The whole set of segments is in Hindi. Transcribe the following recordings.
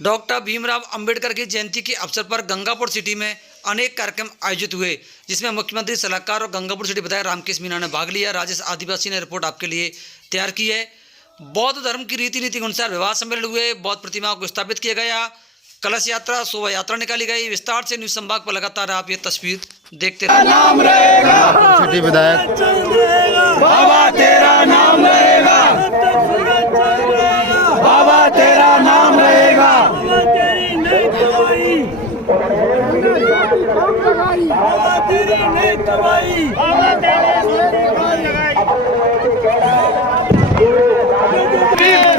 डॉक्टर भीमराव अंबेडकर की जयंती के अवसर पर गंगापुर सिटी में अनेक कार्यक्रम आयोजित हुए, जिसमें मुख्यमंत्री सलाहकार और गंगापुर सिटी विधायक रामकेश मीणा ने भाग लिया। राजेश आदिवासी ने रिपोर्ट आपके लिए तैयार की है। बौद्ध धर्म की रीति नीति के अनुसार विवाह सम्मेलन हुए, बौद्ध प्रतिमाओं को स्थापित किया गया, कलश यात्रा शोभा यात्रा निकाली गई। विस्तार से न्यूज संभाग पर लगातार आप ये तस्वीर देखते रहिए। सिटी विधायक बाबा तेरा नाम रहेगा, बाबा तेरा नाम रहेगा। बाबा तेरी नहीं तबाही, बाबा तेरे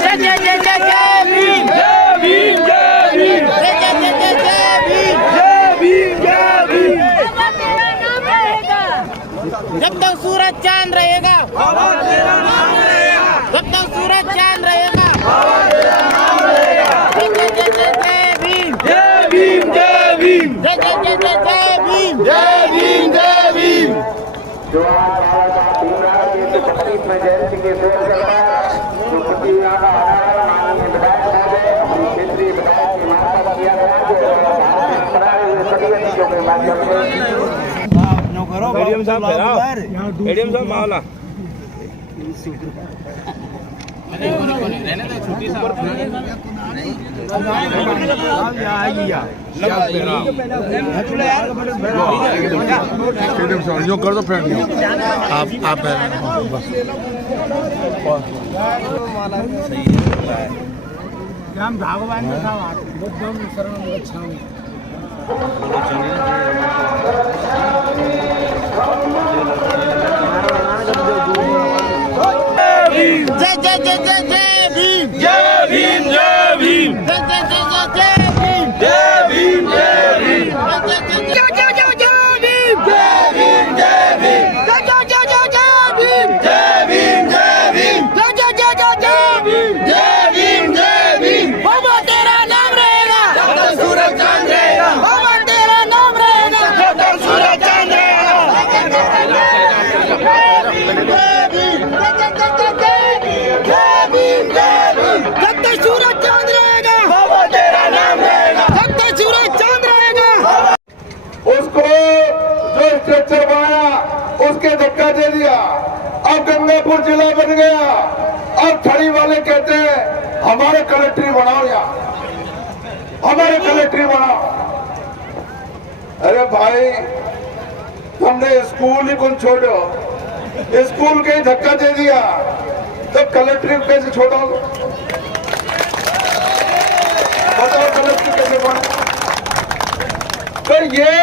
जय जय जय जय जय भीम, जय भीम जय भीम, जय जय जय जय जय भीम, जय भीम जय भीम। बाबा तेरा नाम रहेगा जब तक सूरज चांद रहेगा, बाबा तेरा नाम रहेगा जब तक सूरज चांद रहेगा, बाबा तेरा नाम रहेगा। जय जय जय जय जय भीम, जय भीम जय भीम, जय जय जय जय जय भीम, जय भीम जय भीम। जो आज भीमराव जी की तकलीफ में जयंती के दौर चल रहा है, जो किसी माननीय विधायक महोदय अपनी क्षेत्रीय विधायक की मान्यता का दिया गया जो बनाए हुए सभी चीजों के माध्यम से एडीएम साहब एडीएम साहब मावला यो कर दो फ्रेंड, आप हम भगवान में था बुद्धम शरणम गच्छामि। जय जय जय जय जय भीम, जय भीम जय भीम, जय जय जय जय जय भीम, जय भीम जय भीम, जय जय जय जय भीम, जय भीम जय भीम, जय जय जय जय भीम, जय भीम जय भीम, जय जय जय जय भीम, जय भीम जय भीम। बाबा तेरा नाम रहेगा जब तक सूरज चांद रहेगा, बाबा तेरा नाम रहेगा जब तक सूरज चांद रहेगा। जब तक सूरज चांद रहेगा, बाबा तेरा नाम रहेगा जब तक सूरज चांद रहेगा। उसको जो स्ट्रक्चर बनाया उसके धक्का दे दिया, अब गंगापुर जिला बन गया। अब खड़ी वाले कहते हैं हमारे कलेक्ट्री बनाओ, या हमारे कलेक्ट्री बनाओ। अरे भाई हमने स्कूल ही कौन छोड़ो, स्कूल के ही धक्का दे दिया तो कलेक्ट्री कैसे छोड़ोगे? बताओ कलेक्ट्री कैसे बना? तो ये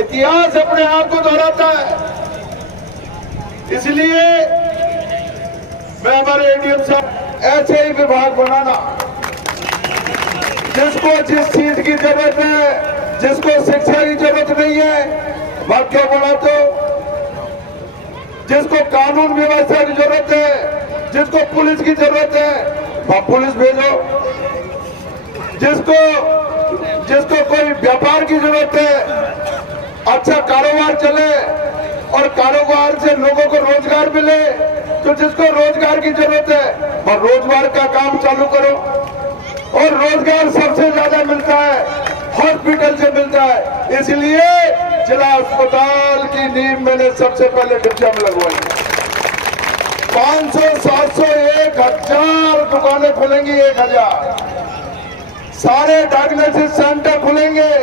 इतिहास अपने आप को दोहराता है। इसलिए मैं हमारे एडीएम साहब ऐसे ही विभाग बनाना, जिसको जिस चीज की जरूरत है, जिसको शिक्षा की जरूरत नहीं है वह क्यों बना, तो जिसको कानून व्यवस्था की जरूरत है, जिसको पुलिस की जरूरत है वह पुलिस भेजो, जिसको कोई व्यापार की जरूरत है, अच्छा कारोबार चले और कारोबार से लोगों को रोजगार मिले, तो जिसको रोजगार की जरूरत है वह रोजगार का काम चालू करो। और रोजगार सबसे ज्यादा मिलता है हॉस्पिटल से मिलता है, इसलिए जिला अस्पताल की नींव मैंने सबसे पहले डिप्चा में लगवाई। 500, 700, 1000 दुकानें खुलेंगी, 1000 सारे डायग्नोसिस सेंटर खुलेंगे,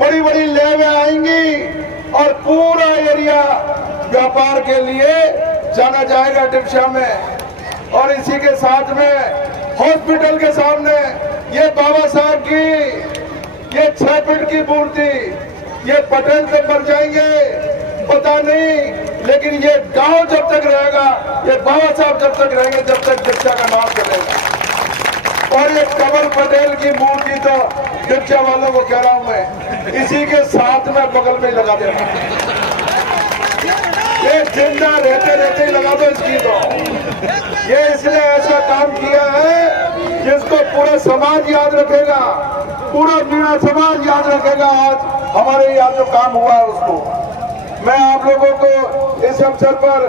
बड़ी बड़ी लैबें आएंगी और पूरा एरिया व्यापार के लिए जाना जाएगा डिप्चा में। और इसी के साथ में हॉस्पिटल के सामने ये बाबा साहब की ये 6 फीट की मूर्ति, ये पटेल से मर जाएंगे पता नहीं, लेकिन ये गांव जब तक रहेगा, ये बाबा साहब जब तक रहेंगे, जब तक डिप्चा का नाम चलेगा। और ये कमल पटेल की मूर्ति तो डिप्चा वालों को कह रहा हूं मैं, इसी के साथ में बगल में लगा देना, ये जिंदा रहते रहते ही लगा दो इसकी। तो ये इसलिए ऐसा काम किया है जिसको पूरा समाज याद रखेगा, पूरा मीणा समाज याद रखेगा। आज हमारे यहाँ जो काम हुआ है उसको मैं आप लोगों को इस अवसर पर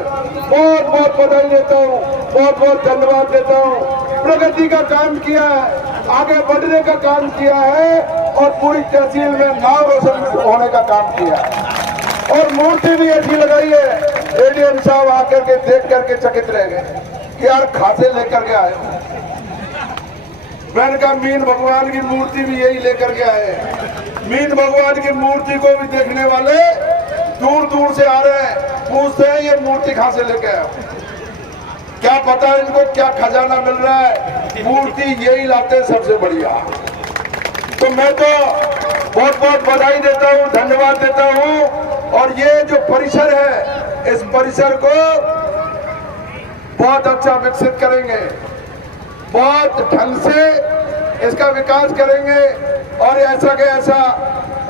बहुत बहुत बधाई देता हूँ, बहुत बहुत धन्यवाद देता हूँ। प्रगति का काम किया है, आगे बढ़ने का काम किया है और पूरी तहसील में नाम रोशन होने का काम किया है। और मूर्ति भी ऐसी लगाई है, एडीएम साहब आकर के देख करके चकित रह गए कि यार खासे लेकर के आए। मैंने कहा मीन भगवान की मूर्ति भी यही लेकर के आए। मीन भगवान की मूर्ति को भी देखने वाले दूर दूर से आ रहे हैं, पूछते हैं ये मूर्ति कहां से लेके आए। क्या पता इनको क्या खजाना मिल रहा है, मूर्ति यही लाते हैं सबसे बढ़िया। तो मैं तो बहुत बहुत बधाई देता हूँ, धन्यवाद देता हूँ। और ये जो परिसर है, इस परिसर को बहुत अच्छा विकसित करेंगे, बहुत ढंग से इसका विकास करेंगे और ऐसा के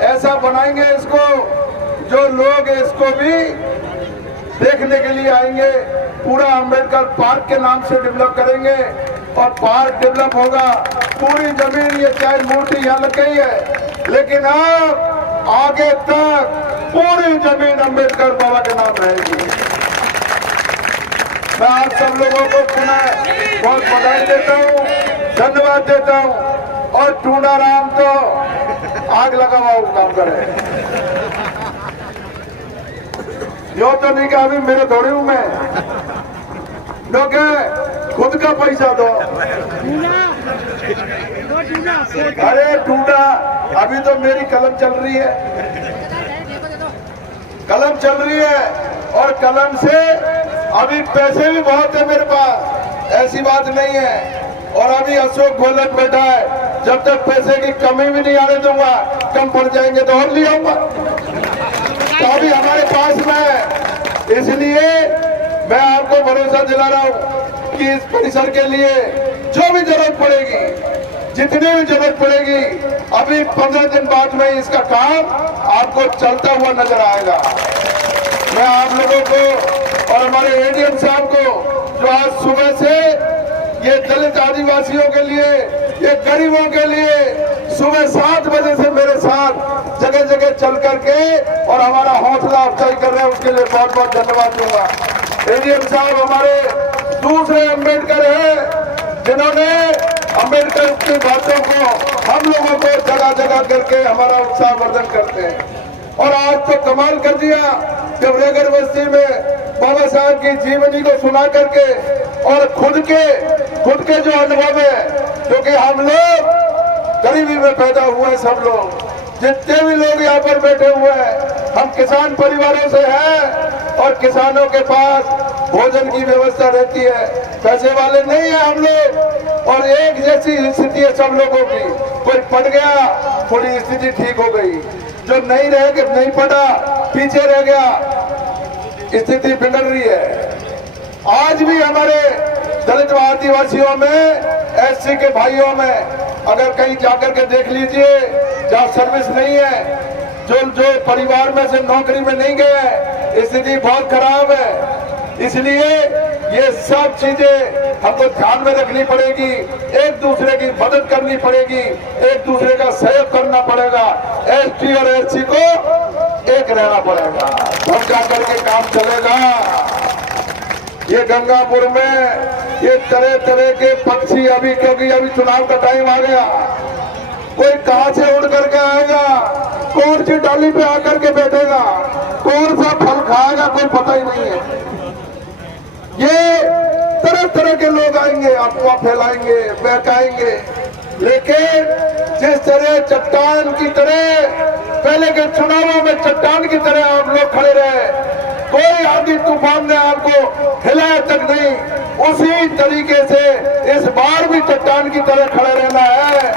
ऐसा बनाएंगे इसको, जो लोग इसको भी देखने के लिए आएंगे। पूरा अंबेडकर पार्क के नाम से डेवलप करेंगे और पार्क डेवलप होगा। पूरी जमीन, ये चाहे मूर्ति यहाँ लग गई है, लेकिन अब आगे तक पूरी जमीन अंबेडकर बाबा के नाम रहेगी। मैं आप सब लोगों को पुनः बहुत बधाई देता हूँ, धन्यवाद देता हूँ। और टूडा राम तो आग लगा हुआ काम करे, यो तो नहीं कहा अभी मेरे दौड़े हूं मैं, लोग खुद का पैसा दो। अरे टूडा, अभी तो मेरी कलम चल रही है, कलम चल रही है और कलम से अभी पैसे भी बहुत है मेरे पास, ऐसी बात नहीं है। और अभी अशोक गहलोत बैठा है, जब तक पैसे की कमी भी नहीं आने दूंगा, कम पड़ जाएंगे तो और ले आऊंगा। तो अभी हमारे पास में है, इसलिए मैं आपको भरोसा दिला रहा हूं कि इस परिसर के लिए जो भी जरूरत पड़ेगी, जितनी भी जरूरत पड़ेगी, अभी 15 दिन बाद में इसका काम आपको चलता हुआ नजर आएगा। मैं आप लोगों को और हमारे एडीएम साहब को, जो आज सुबह से ये दलित आदिवासियों के लिए, ये गरीबों के लिए सुबह 7 बजे से मेरे साथ जगह जगह चल करके और हमारा हौसला अफजाई कर रहे हैं, उसके लिए बहुत बहुत धन्यवाद दूंगा। एडीएम साहब हमारे दूसरे अम्बेडकर हैं, जिन्होंने अम्बेडकर की बातों को हम लोगों को जगह जगह करके हमारा उत्साह वर्धन करते हैं। और आज तो कमाल कर दिया, जब रेगर बस्ती में बाबा साहब की जीवनी को सुना करके और खुद के जो अनुभव है, क्योंकि हम लोग गरीबी में पैदा हुए, सब लोग जितने भी लोग यहाँ पर बैठे हुए हैं, हम किसान परिवारों से हैं और किसानों के पास भोजन की व्यवस्था रहती है, पैसे वाले नहीं है हम लोग। और एक जैसी स्थिति है सब लोगों की, कोई पढ़ गया थोड़ी स्थिति ठीक हो गई, जो नहीं पढ़ा पीछे रह गया, स्थिति बिगड़ रही है। आज भी हमारे दलित आदिवासियों में, एससी के भाइयों में, अगर कहीं जाकर के देख लीजिए जहाँ सर्विस नहीं है, जो परिवार में से नौकरी में नहीं गए, स्थिति बहुत खराब है। इसलिए ये सब चीजें हमको ध्यान में रखनी पड़ेगी, एक दूसरे की मदद करनी पड़ेगी, एक दूसरे का सहयोग करना पड़ेगा। एसटी और एससी को एक रहना पड़ेगा, तब जाकर के काम चलेगा। ये गंगापुर में ये तरह तरह के पक्षी, अभी क्योंकि अभी चुनाव का टाइम आ गया, कोई कहां से उड़ करके आएगा, कौन सी डाली पे आकर के बैठेगा, कौन सा फल खाएगा, कोई पता ही नहीं है। ये तरह तरह के लोग आएंगे, अफवाह फैलाएंगे, बहकाएंगे, लेकिन जिस तरह चट्टान की तरह पहले के चुनावों में चट्टान की तरह आप लोग खड़े रहे, कोई आंधी तूफान ने आपको हिलाया तक नहीं, उसी तरीके से इस बार भी चट्टान की तरह खड़े रहना है।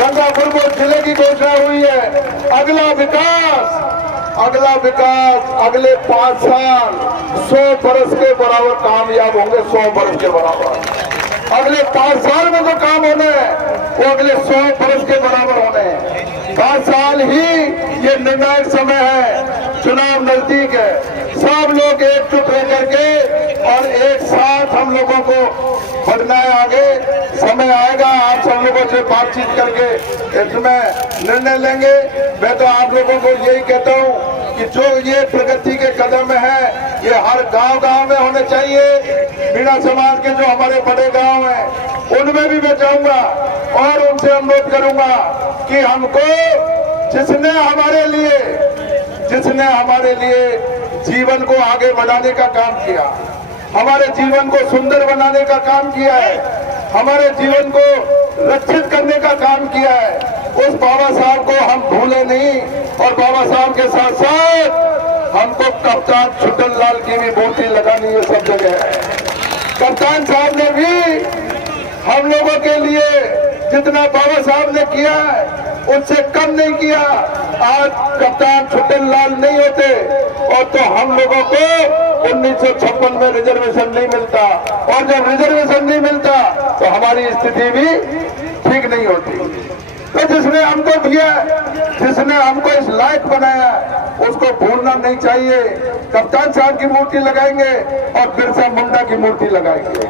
गंगापुर को जिले की घोषणा हुई है, अगला विकास अगले 5 साल 100 बरस के बराबर कामयाब होंगे, 100 बरस के बराबर। अगले 5 साल में जो काम होने हैं वो अगले 100 बरस के बराबर होने हैं। 5 साल ही ये निर्णायक समय है, चुनाव नजदीक है, सब लोग एकजुट होकर के और एक साथ हम लोगों को बढ़ना है आगे। समय आएगा, आप सब लोगों से बातचीत करके इसमें निर्णय लेंगे। मैं तो आप लोगों को यही कहता हूँ कि जो ये प्रगति के कदम है ये हर गांव-गांव में होने चाहिए। मीणा समाज के जो हमारे बड़े गांव हैं उनमें भी मैं जाऊंगा और उनसे अनुरोध करूंगा कि हमको जिसने हमारे लिए जीवन को आगे बढ़ाने का काम किया, हमारे जीवन को सुंदर बनाने का काम किया है, हमारे जीवन को रक्षित करने का काम किया है, उस बाबा साहब को हम भूले नहीं। और बाबा साहब के साथ साथ हमको कप्तान छुट्टन लाल की भी मूर्ति लगानी है सब जगह है। कप्तान साहब ने भी हम लोगों के लिए जितना बाबा साहब ने किया है उससे कम नहीं किया। आज कप्तान छुट्टन लाल नहीं होते और तो हम लोगों को 1956 में रिजर्वेशन नहीं मिलता, और जब रिजर्वेशन नहीं मिलता तो हमारी स्थिति भी ठीक नहीं होती। तो जिसने हमको दिया, जिसने हमको इस लायक बनाया, उसको भूलना नहीं चाहिए। कप्तान साहब की मूर्ति लगाएंगे और बिरसा मुंडा की मूर्ति लगाएंगे।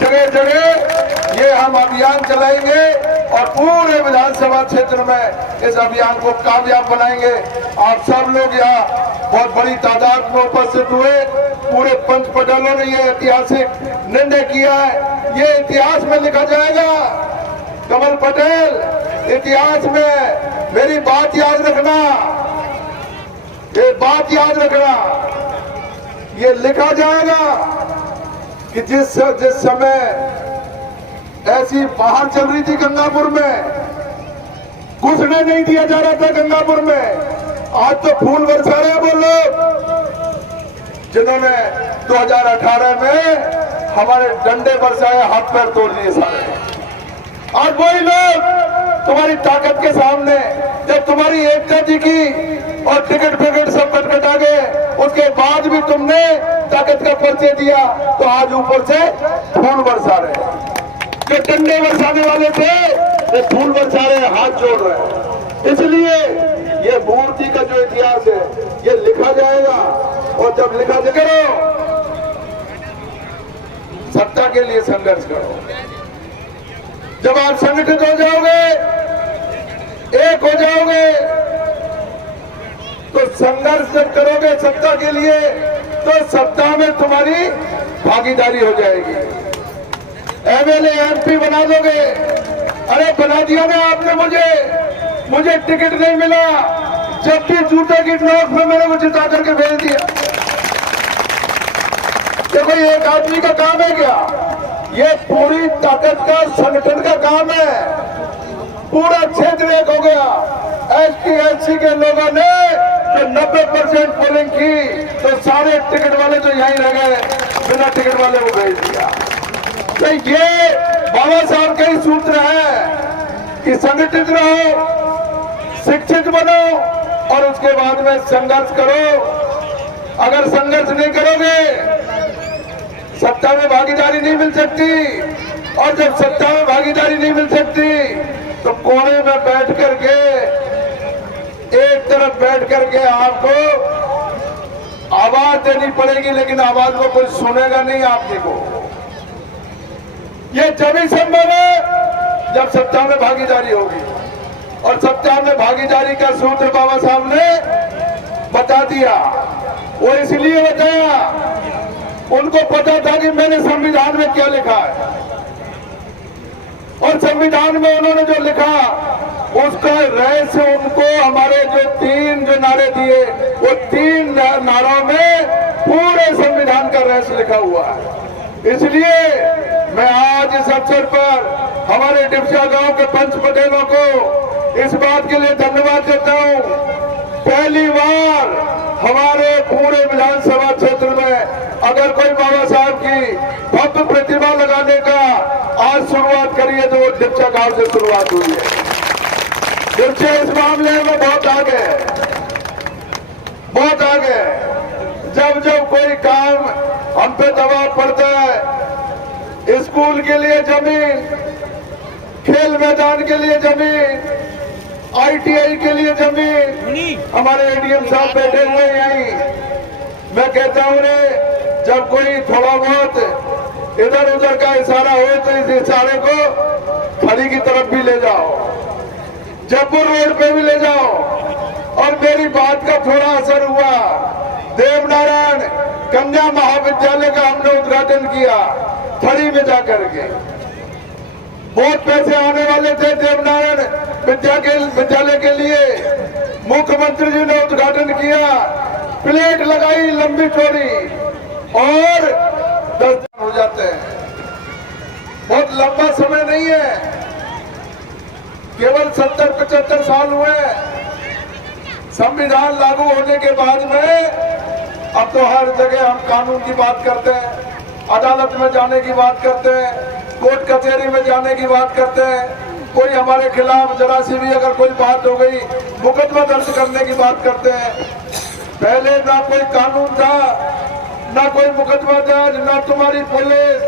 जगह जगह ये हम अभियान चलाएंगे और पूरे विधानसभा क्षेत्र में इस अभियान को कामयाब बनाएंगे। आप सब लोग यहाँ बहुत बड़ी तादाद में उपस्थित हुए। पूरे पंचपटलों ने ये ऐतिहासिक निर्णय किया है, ये इतिहास में लिखा जाएगा। कमल पटेल, इतिहास में मेरी बात याद रखना, ये बात याद रखना, ये लिखा जाएगा कि जिस समय ऐसी बाहर चल रही थी गंगापुर में, घुसने नहीं दिया जा रहा था गंगापुर में, आज तो फूल बरसा रहे हैं वो लोग जिन्होंने 2018 में हमारे डंडे बरसाए, हाथ पैर तोड़ दिए सारे। आज वही लोग तुम्हारी ताकत के सामने, जब तुम्हारी एकता दिखी और टिकट फिकट सब कटकटा गए, उसके बाद भी तुमने ताकत का परिचय दिया, तो आज ऊपर से फूल बरसा रहे। जो डंडे बरसाने वाले थे वो फूल बरसा रहे, हाथ जोड़ रहे। इसलिए ये मूर्ति का जो इतिहास है ये लिखा जाएगा, और जब लिखा करो, सत्ता के लिए संघर्ष करो। जब आप संगठित हो जाओगे, एक हो जाओगे, तो संघर्ष जब करोगे सत्ता के लिए, तो सत्ता में तुम्हारी भागीदारी हो जाएगी। एमएलए एमपी बना दोगे। अरे बना दिया ना आपने, मुझे टिकट नहीं मिला, जब भी जूते की नोक में मेरे को जिता करके भेज दिया। ये कोई एक आदमी का काम है क्या? ये पूरी ताकत का संगठन का काम है। पूरा क्षेत्र एक हो गया। एसटी एससी के लोगों ने जो 90% पोलिंग की, तो सारे टिकट वाले तो यहीं रह गए, बिना टिकट वाले को भेज दिया। तो ये बाबा साहब का ही सूत्र है कि संगठित रहो, शिक्षित बनो और उसके बाद में संघर्ष करो। अगर संघर्ष नहीं करोगे, सत्ता में भागीदारी नहीं मिल सकती, और जब सत्ता में भागीदारी नहीं मिल सकती तो कोने में बैठ करके, एक तरफ बैठ करके आपको आवाज देनी पड़ेगी, लेकिन आवाज को कोई सुनेगा नहीं आपके को। ये जब ही संभव है जब सत्ता में भागीदारी होगी, और सत्ता में भागीदारी का सूत्र बाबा साहब ने बता दिया। वो इसलिए बताया, उनको पता था कि मैंने संविधान में क्या लिखा है, और संविधान में उन्होंने जो लिखा उसका रहस्य उनको, हमारे जो तीन नारे दिए, वो 3 नारों में पूरे संविधान का रहस्य लिखा हुआ है। इसलिए मैं आज इस अवसर पर हमारे डिप्सा गांव के पंच पटेलों को इस बात के लिए धन्यवाद देता हूं। पहली बार हमारे पूरे विधानसभा क्षेत्र में अगर कोई बाबा साहब की भव्य प्रतिमा लगाने का आज शुरुआत करी है, तो वो डिप्सा गांव से शुरुआत हुई है। डिप्सा इस मामले में बहुत आगे है, बहुत आगे। जब जब कोई काम हम पे दबाव पड़ता है, स्कूल के लिए जमीन, खेल मैदान के लिए जमीन, ITI के लिए जमीन, हमारे एडीएम साहब बैठे हुए यहीं, मैं कहता हूं जब कोई थोड़ा बहुत इधर उधर का इशारा हो तो इस इशारे को खड़ी की तरफ भी ले जाओ। जयपुर रोड पे भी ले जाओ। और मेरी बात का थोड़ा असर हुआ। देवनारायण कन्या महाविद्यालय का हमने उद्घाटन किया थड़ी में जाकर के। बहुत पैसे आने वाले थे देवनारायण विद्यालय के लिए। मुख्यमंत्री जी ने उद्घाटन किया, प्लेट लगाई लंबी चौड़ी और 10 दिन हो जाते हैं। बहुत लंबा समय नहीं है, केवल 70-75 साल हुए संविधान लागू होने के बाद में। अब तो हर जगह हम कानून की बात करते हैं, अदालत में जाने की बात करते हैं, कोर्ट कचहरी में जाने की बात करते हैं। कोई हमारे खिलाफ जरा सी भी अगर कोई बात हो गई, मुकदमा दर्ज करने की बात करते हैं। पहले ना कोई कानून था, ना कोई मुकदमा दर्ज, ना तुम्हारी पुलिस,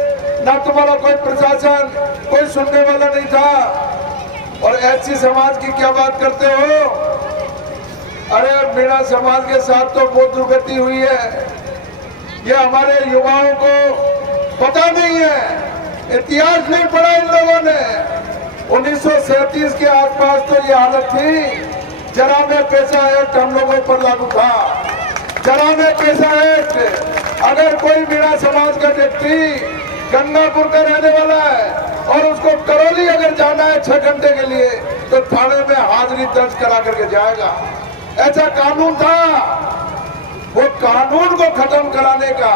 ना तुम्हारा कोई प्रशासन, कोई सुनने वाला नहीं था। और ऐसी समाज की क्या बात करते हो? अरे मीणा समाज के साथ तो बहुत दुर्गति हुई है। ये हमारे युवाओं को पता नहीं है, इतिहास नहीं पढ़ा इन लोगों ने। 1937 के आसपास तो ये हालत थी। जरा में पैसा एक्ट हम लोगों पर लागू था। जरा में पैसा एक्ट, अगर कोई मीणा समाज का व्यक्ति गंगापुर का रहने वाला है और उसको करौली अगर जाना है 6 घंटे के लिए, तो थाने में हाजिरी दर्ज करा करके जाएगा। ऐसा कानून था। वो कानून को खत्म कराने का,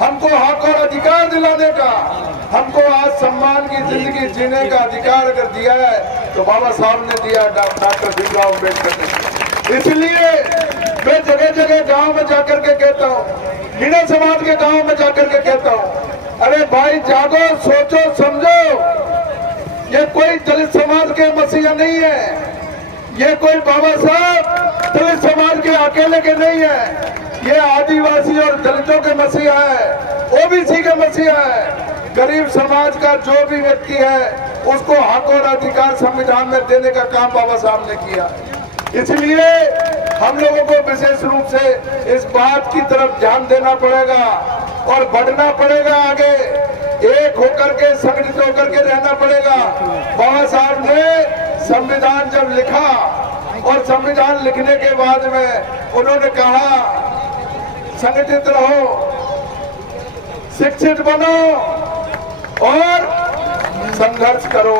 हमको हक और अधिकार दिलाने का, हमको आज सम्मान की जिंदगी जीने का अधिकार अगर दिया है तो बाबा साहब ने दिया, डॉक्टर भीमराव अम्बेडकर ने। इसलिए मैं जगह जगह गांव में जाकर के कहता हूँ, मीणा समाज के गांव में जाकर के कहता हूँ, अरे भाई जागो, सोचो, समझो। ये कोई दलित समाज के मसीहा नहीं है, ये कोई बाबा साहब दलित समाज के अकेले के नहीं है, ये आदिवासी और दलितों के मसीहा है, ओबीसी के मसीहा है। गरीब समाज का जो भी व्यक्ति है उसको हक और अधिकार संविधान में देने का काम बाबा साहब ने किया। इसलिए हम लोगों को विशेष रूप से इस बात की तरफ ध्यान देना पड़ेगा और बढ़ना पड़ेगा आगे। एक होकर के, संगठित होकर के रहना पड़ेगा। बाबा साहब ने संविधान जब लिखा और संविधान लिखने के बाद में उन्होंने कहा, संगठित रहो, शिक्षित बनो और संघर्ष करो।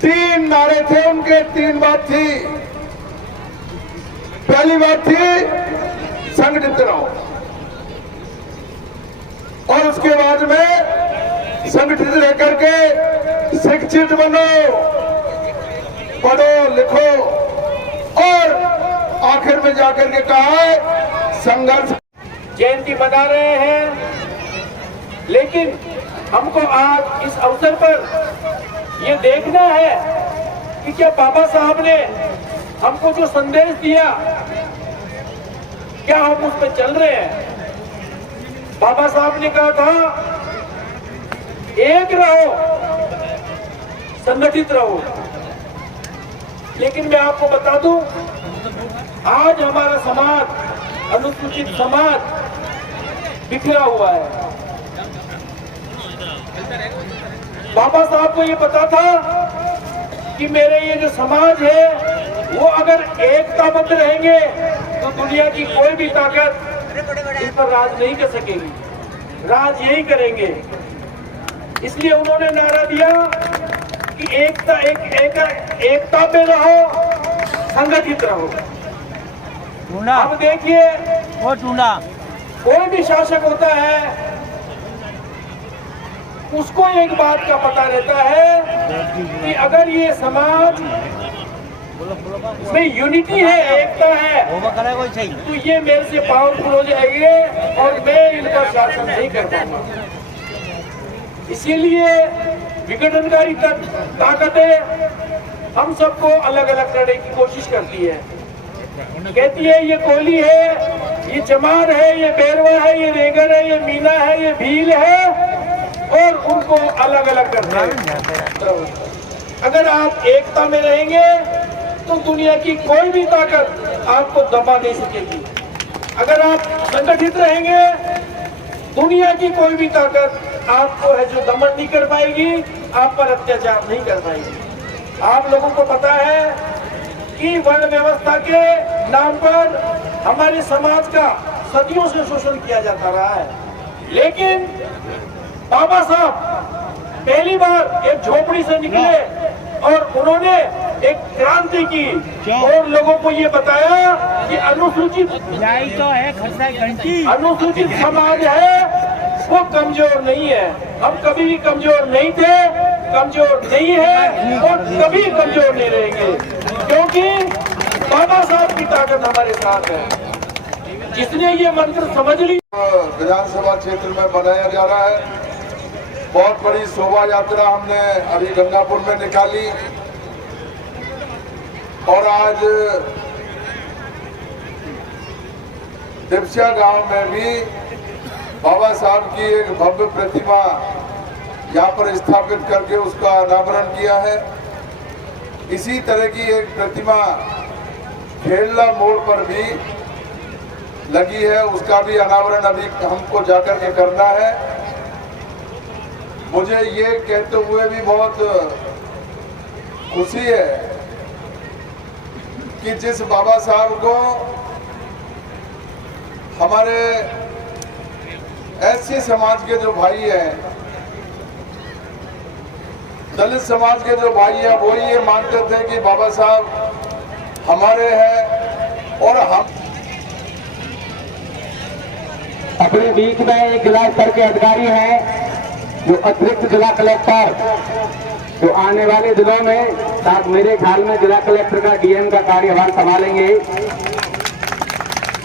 3 नारे थे उनके, 3 बात थी। पहली बात थी संगठित रहो और उसके बाद में संगठित रह करके शिक्षित बनो, पढ़ो लिखो और आखिर में जाकर के कहा है संघर्ष। जयंती मना रहे हैं, लेकिन हमको आज इस अवसर पर ये देखना है कि क्या बाबा साहब ने हमको जो संदेश दिया, क्या हम उस पर चल रहे हैं। बाबा साहब ने कहा था, एक रहो, संगठित रहो। लेकिन मैं आपको बता दूं, आज हमारा समाज, अनुसूचित समाज बिखरा हुआ है। बाबा साहब को ये पता था कि मेरे ये जो समाज है वो अगर एकताबद्ध रहेंगे तो दुनिया की कोई भी ताकत इस पर राज नहीं कर सकेगी, राज यही करेंगे। इसलिए उन्होंने नारा दिया कि एकता में रहो, संगठित रहो। अब देखिए, कोई भी शासक होता है उसको एक बात का पता रहता है कि अगर ये समाज में यूनिटी है, एकता है, तो ये मेरे से पावरफुल हो जाएंगे और मैं इनका शासन नहीं कर पाऊंगा। इसीलिए विघटनकारी ताकतें हम सबको अलग अलग करने की कोशिश करती है। कहती है ये कोहली है, ये चमार है, ये बेरवा है, ये रेगर है, ये मीना है, ये भील है, और उनको अलग अलग करते हैं। अगर आप एकता में रहेंगे तो दुनिया की कोई भी ताकत आपको दबा नहीं सकेगी। अगर आप संगठित रहेंगे, दुनिया की कोई भी ताकत आपको है जो दमन नहीं कर पाएगी, आप पर अत्याचार नहीं कर पाएगी। आप लोगों को पता है कि वर्ण व्यवस्था के नाम पर हमारे समाज का सदियों से शोषण किया जाता रहा है, लेकिन बाबा साहब पहली बार एक झोपड़ी से निकले और उन्होंने एक क्रांति की और लोगों को ये बताया कि अनुसूचित समाज है वो कमजोर नहीं है। हम कभी भी कमजोर नहीं थे, कमजोर नहीं है और कभी कमजोर नहीं रहेंगे, क्योंकि बाबा साहब की ताकत हमारे साथ है। जिसने ये मंत्र समझ ली, विधानसभा क्षेत्र में बनाया जा रहा है। बहुत बड़ी शोभा यात्रा हमने अभी गंगापुर में निकाली और आज दिपसिया गांव में भी बाबा साहब की एक भव्य प्रतिमा यहाँ पर स्थापित करके उसका अनावरण किया है। इसी तरह की एक प्रतिमा खेलना मोड़ पर भी लगी है, उसका भी अनावरण अभी हमको जाकर के करना है। मुझे ये कहते हुए भी बहुत खुशी है कि जिस बाबा साहब को हमारे एससी समाज के जो भाई हैं, दलित समाज के जो भाई हैं, वो ये मानते थे कि बाबा साहब हमारे हैं और हम अपने बीच में एक जिला स्तर के अधिकारी हैं जो अतिरिक्त जिला कलेक्टर, जो आने वाले दिनों में साथ मेरे ख्याल में जिला कलेक्टर का डीएम का कार्यभार संभालेंगे।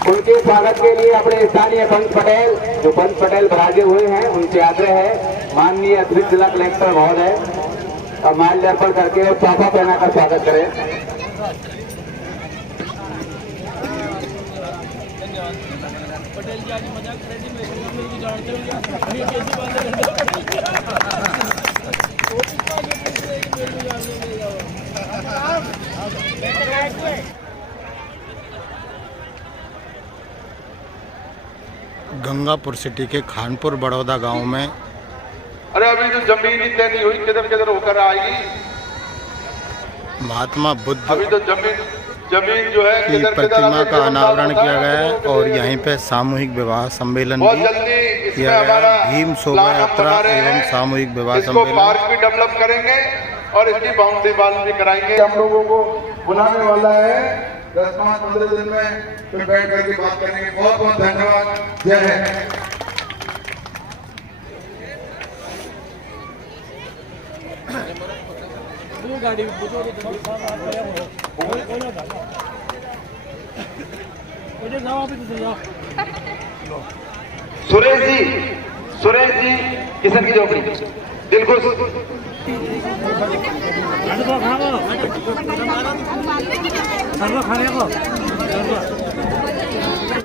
उनके स्वागत के लिए अपने स्थानीय पंच पटेल, जो पंच पटेल बराजे हुए हैं, उनसे आग्रह है माननीय अतिरिक्त जिला कलेक्टर महोदय और माल्यार्पण करके चाफा पहनाकर स्वागत करें। पटेल जी आज मजाक करेंगे, मैं भी जानते होंगे। गंगापुर सिटी के खानपुर बड़ौदा गांव में अरे अभी जो जमीन ही तय नहीं हुई, किधर किधर होकर आएगी। महात्मा बुद्ध अभी तो जमीन जो है की प्रतिमा का अनावरण किया गया है और यहीं पे सामूहिक विवाह सम्मेलन भी किया गया है। भीम शोभा यात्रा एवं सामूहिक विवाह सम्मेलन पार्क भी डेवलप करेंगे और इसकी बाउंड्री वाल भी कराएंगे। हम लोगों को बुलाने वाला है 10-15 दिन में, फिर बैठ करके बात करेंगे। बहुत बहुत धन्यवाद। जय हिंद। सुरेश जी किशन की झोपड़ी दिलखुश। खाने को